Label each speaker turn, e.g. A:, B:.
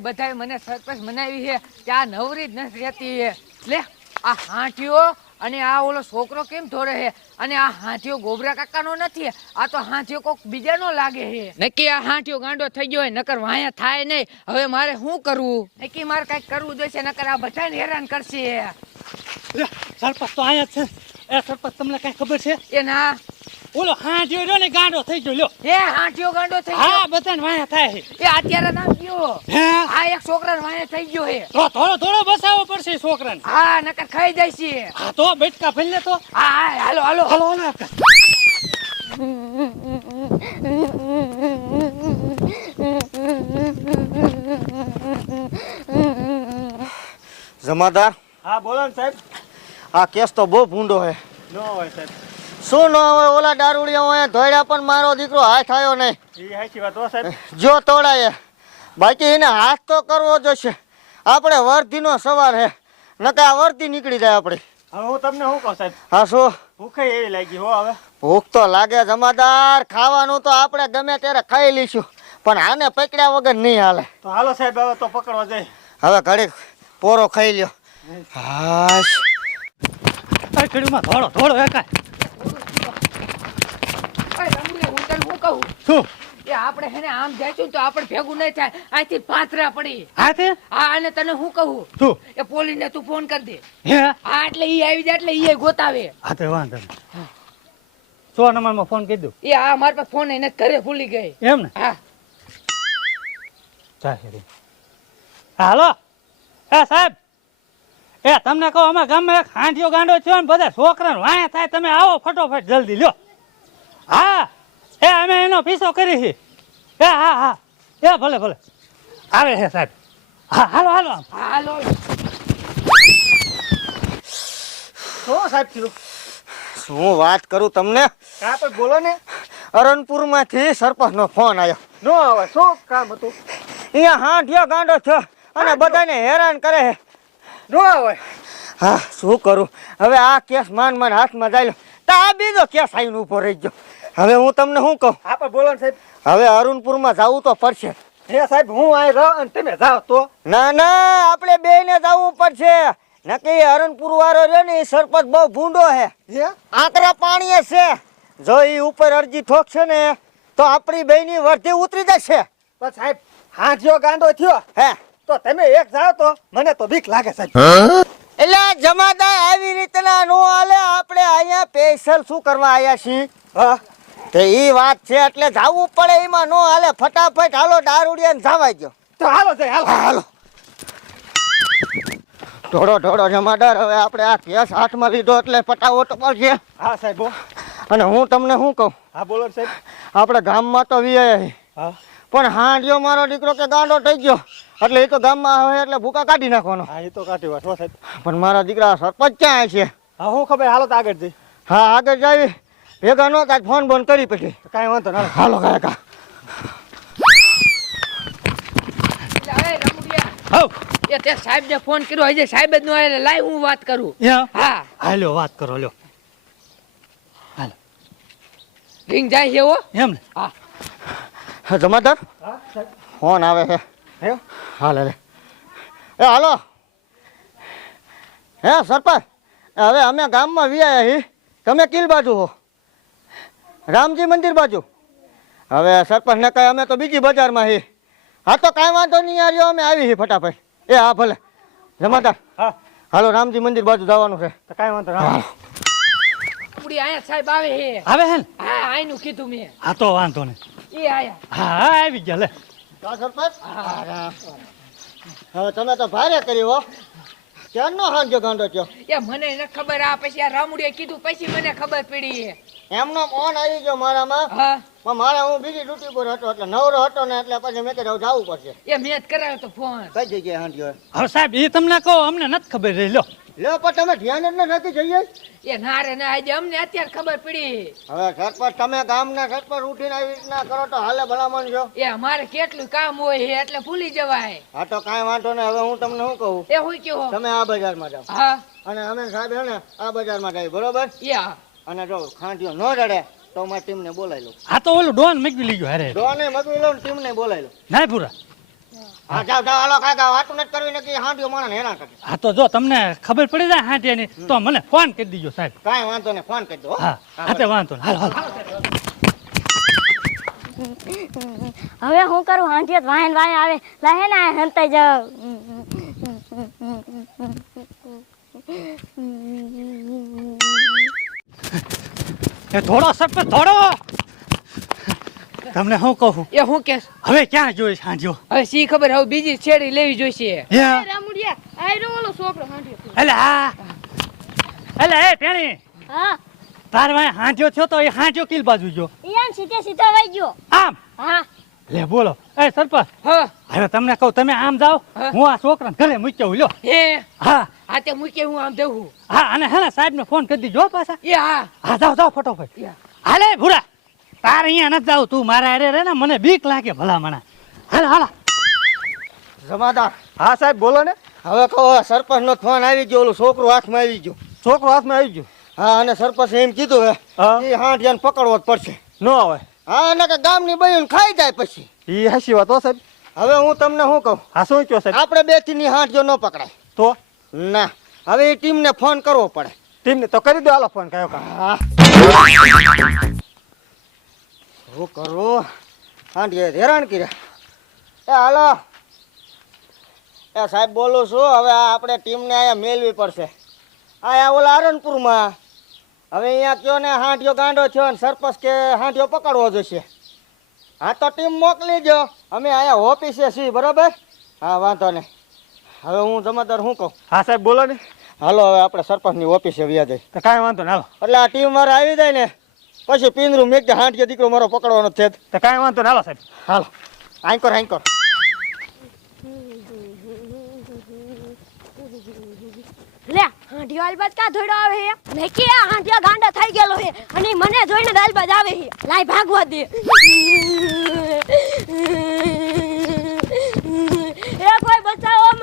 A: બધાય મને સરપંચ બનાવી છે કે આ નવરી જ નથી રહેતી છે. લે આ હાંઠિયો અને આ ઓલો છોકરો કેમ ધોરે છે? અને આ હાંઠિયો ગોબરા કાકાનો નથી, આ તો હાંઠિયો કોક બીજાનો લાગે છે. નક્કી આ હાંઠિયો ગાંડો થઈ ગયો હોય, નકર વાયા થાય નહીં. હવે મારે શું કરવું? નક્કી મારે કઈક કરવું જોઈશે, નકર આ બધાને હેરાન કરશે.
B: સરપંચ તો અહીંયા છે. એ સરપંચ તમને કઈ ખબર છે?
A: એ ના,
B: ઓલો હાંઠિયો રહ્યો ને ગાંડો થઈ ગયો. લ્યો
A: હે હાંઠિયો ગાંડો થઈ ગયો?
B: હા, બધાને વાયા થાય છે.
A: એ અત્યારે ના ગયો.
B: હે
A: આ એક છોકરાને વાયા થઈ ગયો છે.
B: તો થોડો બસાવવો પડશે છોકરાને.
A: હા, નકર ખાઈ જાય છે.
B: હા તો બેટકા ફેલ લે તો.
A: હા હાલો હાલો
B: હાલો હાલો.
C: જમાદાર,
B: હા બોલો ને સાહેબ.
C: આ કેસ તો બહુ ભૂંડો હે.
B: નો હોય સાહેબ.
C: શું ન હોય? ઓલા દારૂડિયા ધોળ્યા પણ મારો દીકરો હાથ આવ્યો નહીં.
B: એ સાચી વાત હો સાહેબ.
C: જો તોડાય બાકી એને હાથ તો કરવો જોશે. આપણે વર્ધીનો સવાર હે, નકર આ વર્ધી નીકળી જાય આપણે.
B: હવે હું તમને શું કહું સાહેબ,
C: હા શું?
B: ભૂખે એવી લાગી હો. હવે
C: ભૂખ તો લાગે જમાદાર, ખાવાનું તો આપણે ગમે ત્યારે ખાઈ લઈશું, પણ આને પકડ્યા વગર નહીં હાલે.
B: તો હાલો સાહેબ, હવે તો પકડવા જાય.
C: હવે ઘડીક પોરો ખાઈ લ્યો. હાશ
B: ઘડીમાં થોડો એકાય.
A: હું તને શું કહું?
B: શું?
A: એ આપણે હેને આમ જઈશું તો આપણે ભેગું નહીં થાય, અહીંથી પાથરા પડી.
B: હા તે
A: હા, અને તને શું કહું?
B: શું?
A: એ પોલીસને તું ફોન કરી દે.
B: હે
A: હા, એટલે ઈ આવી જાય એટલે ઈ ગોતાવે.
B: હા તે વાંધો નહીં. 100 નંબરમાં ફોન કરી દઉં.
A: એ આ મારા પાસે ફોન એને ઘરે ભૂલી ગઈ.
B: એમ ને?
A: હા
B: હાલો. એ સાહેબ, એ તમને કહો, અમે ગામમાં એક હાંઠિયો ગાંડો થયો ને બધા છોકરાને વાયા થાય. તમે આવો ફટોફટ જલ્દી લ્યો. હા, એ અમે એનો પીછો કરી છે. એ હા એ ભલે આવે છે સાહેબ. હા હાલો.
A: હાલો.
B: શું સાહેબ થયું?
C: શું વાત કરું તમને?
B: હા પણ બોલો ને.
C: અરણપુરમાંથી સરપંચનો ફોન આવ્યો.
B: નો આવે. શું કામ હતું?
C: અહીંયા હાંઠિયો ગાંડો થયો અને બધાને હેરાન કરે છે.
B: નો આવે.
C: હા, શું કરું હવે? આ કેસ માન હાથમાં જાય તો આ બીજો કેસ આવીને ઉભો રહી ગયો. હવે હું તમને શું કહું?
B: હા પણ બોલો ને સાહેબ.
C: હવે અરુણપુરમાં જવું તો પડશે.
B: હે સાહેબ, હું અહીં રહું અને તમે જાઓ તો?
C: ના, આપણે બેને જવું પડશે. નક્કી અરુણપુર વાળો રહ્યો ને, સરપંચ બહુ ભૂંડો હે.
B: હે
C: આંકડા પાણીએ છે. જો એ ઉપર અરજી ઠોકશે ને તો આપણી બેની વર્ધી ઉતરી જશે.
B: પણ સાહેબ, હાંઠિયો ગાંડો થયો
C: હે
B: તો તમે એક જાઓ તો મને તો બીક લાગે સાહેબ.
C: એટલે જમાદાર આવી રીતના નો હાલે. આપણે અહીંયા સ્પેશિયલ શું કરવા આવ્યા છીએ?
B: હા
C: તે ઈ વાત છે એટલે જાવું પડે. એમાં નો હાલે. ફટાફટ હાલો, દારૂડિયાને જવાય ગયો.
B: તો હાલો સાહેબ, હાલો.
C: ઢોળો જમાદાર, હવે આપણે આ કેસ હાથમાં લીધો એટલે ફટાફટ પડશે.
B: હા સાહેબ.
C: અને હું તમને શું કહું?
B: હા બોલો ને સાહેબ.
C: આપણે ગામમાં તો વીઆઈ,
B: હા
C: પણ હાંડિયો મારો દીકરો કે ગાંડો થઈ ગયો એટલે એ તો ગામમાં આવે એટલે ભૂકા કાઢી નાખવાનો.
B: હા, એ તો કાઢી વાત હો સાહેબ.
C: પણ મારા દીકરા સરપંચ ક્યાં છે?
B: હા હું ખબર. હાલો તો આગળ જઈ.
C: હા, આગળ જાવી. ભેગા ન થાય ફોન બંધ કરી પછી.
B: કાંઈ વાંધો ના.
C: હાલો કાકા.
A: એટલે હવે રમુડિયા,
B: હાવ.
A: એ તે સાહેબને ફોન કર્યો, હજી સાહેબ જ નો આવે. લાય હું વાત કરું. હા,
B: હાલો વાત કરો. લ્યો હાલો.
A: રિંગ જાય છે હો.
B: એમ ને?
A: હા,
C: જમાદાર
B: હા સાહેબ.
C: ફોન આવે છે.
B: હે
C: હાલે રે. એ હાલો. હે સરપંચ, હવે અમે ગામમાં વીઆયા છીએ. તમે કિલ બાજુ હો? રામજી મંદિર બાજુ. હવે સરપંચ ને કહે અમે તો બીજી બજારમાં છીએ. હા તો કાંઈ વાંધો નહીં યાર, અમે આવી છીએ ફટાફટ. એ હા ભલે. જમાદાર
B: હા
C: હાલો, રામજી મંદિર બાજુ જવાનું છે.
B: તો કાંઈ વાંધો ના.
A: રમુડી આયા સાહેબ આવે છે.
B: આવે હે ને?
A: હા, આયનું કીધું મેં.
B: હા તો વાંધો નહીં.
A: એ આયા.
B: હા આવી ગયા. લે
C: સરપંચ, હવે તમે તો ભારે કરી હો. ક્યારનો હાંજો ગાંડો થયો?
A: એ મને ન ખબર. આ પછી આ રામુડીએ કીધું પછી મને ખબર પડી.
C: એમનો ફોન આવી ગયો મારામાં.
A: હા,
C: પણ મારે હું બીજી ડ્યુટી પર હતો એટલે નવરો હતો ને એટલે પછી મેં કીધું જવું પડશે.
A: એ મેં જ કરાયો તો ફોન.
C: કઈ જગ્યાએ હાંડ્યો?
B: હવે સાહેબ, એ તમને કહો, અમને નથી ખબર રહી. લ્યો
C: લ્યો, પણ તમે ધ્યાન જ નથી જઈએ.
A: એ ના રે ના, આજે અમને અત્યારે ખબર પડી.
C: હવે સરપંચ, તમે ગામના સરપંચ ઉઠીને આવી રીતના કરો તો હાલે ભલામણ છો.
A: એ અમારે કેટલું કામ હોય છે એટલે ભૂલી જવાય.
C: હા તો કાંઈ વાંધો નહીં. હવે હું તમને શું કહું,
A: એ હું કેવો.
C: તમે આ બજારમાં જાઓ
A: હા,
C: અને અમે સાહેબ હે ને આ બજારમાં જઈએ, બરોબર?
A: યા.
C: અને જો ખાંડિયો ન રડે તો મારી ટીમને બોલાવી લો.
B: આ તો ઓલું ડોન મેકવી લઈ ગયો. અરે
C: ડોને મગવી લો ને ટીમને બોલાવી લો.
B: ના પૂરા.
C: હા જાવ જાવ હાલો કાકા વાતું નથી કરવી નથી હાંડિયો માણસ હેરાન કરે
B: હા તો જો તમને ખબર પડી જાય હાંટિયાની તો મને ફોન કરી દીજો સાહેબ.
C: કાંઈ વાંધો નહીં ફોન કરી દો હો.
B: હા હા તે વાંધો નહીં. હાલો હાલો.
D: હવે હું કરું હાંઠિયો વાયન વાય આવે લાહે ને હંતાઈ જાવ
B: એ થોડો સરપંચ થોડો. તમને હું કહું
A: એ હું કેસ
B: હવે ક્યાં જોઈશ હાંડિયો?
A: હવે સી ખબર હવે બીજી છેડી લેવી જોઈશે.
B: હે
D: રામુડિયા આયરો ઓલો છોકરો હાંઠિયો
B: એટલે હા એટલે એ પેણી
D: હા
B: તાર વાય હાંડિયો થયો તો એ હાંડિયો કિલ બાજુ જો
D: ઈયાન સીધે સીધો વઈ ગયો
B: આમ.
D: હા
B: લે બોલો એ સરપંચ
A: હા
B: હવે તમને કહું તમે આમ જાઓ
A: હા.
B: હું આ છોકરાને ઘરે મૂક્યો લ્યો.
A: હે
B: હા
A: આ તે મૂકે હું આમ દેવું.
B: હા અને હે ને સાહેબને ફોન કરી દીજો પાછા.
A: એ હા
B: હા જાઓ જાઓ ફટોફટ.
A: યા.
B: હાલે ભૂરા તારે અહીંયા નથી જાવ તું મારા અરે રે ને મને બીક લાગે ભલા મને. હાલ હાલ
C: જમાદાર
E: હા સાહેબ બોલો ને.
C: હવે કહો સરપંચ નો ફોન આવી ગયો ઓલું છોકરું હાથમાં આવી ગયું
E: છોકરો હાથમાં આવી ગયો.
C: હા અને સરપંચ એમ કીધું હે
E: હા
C: એ હાંડિયાને પકડવો જ પડશે.
E: નો આવે
C: હા અને કે ગામની બહેન ખાઈ જાય પછી.
E: એ હાચી વાત હો સાહેબ.
C: હવે હું તમને શું કહું
E: હા શું કયો સાહેબ?
C: આપણે બે થી ની હાંડિયો ન પકડાય
E: તો
C: ના હવે એ ટીમને ફોન કરવો પડે.
E: ટીમને તો કરી દો હાલો ફોન કયો કા.
C: હા શું કરું હાંડિયે હેરાન કર્યા. એ હાલો એ સાહેબ બોલું છું હવે આ આપણે ટીમને અહીંયા મેળવી પડશે. આ ઓલા આરણપુરમાં હવે અહીંયા કયો ને હાંડિયો ગાંડો થયો ને સરપંચ કે હાંડિયો પકડવો જોઈશે. હા તો ટીમ મોકલી દો અમે અહીંયા ઓફિસે છીએ બરાબર. હા વાંધો નહીં. હવે હું જમાદાર શું કહું
E: હા સાહેબ બોલો ને.
C: હાલો હવે આપણે સરપંચની ઓફિસે વ્યા જઈએ.
E: તો કાંઈ વાંધો ને હાલો.
C: એટલે આ ટીમ મારે આવી જાય ને પછી પિંદરું મેં કે હાંડિયો દીકરો મારો પકડવાનો છે.
E: તો કાંઈ વાંધો ને હાલો સાહેબ.
C: હાલો આંકોર આંકોર.
D: લે હાંઠિયો આલબાજ કા ધોડો આવે હે મે કે આ હાંઠિયો ગાંડો થઈ ગયેલો હે અને ઈ મને જોઈને દાલબાજ આવે હે લાય ભાગવા દે એ કોઈ બચાવો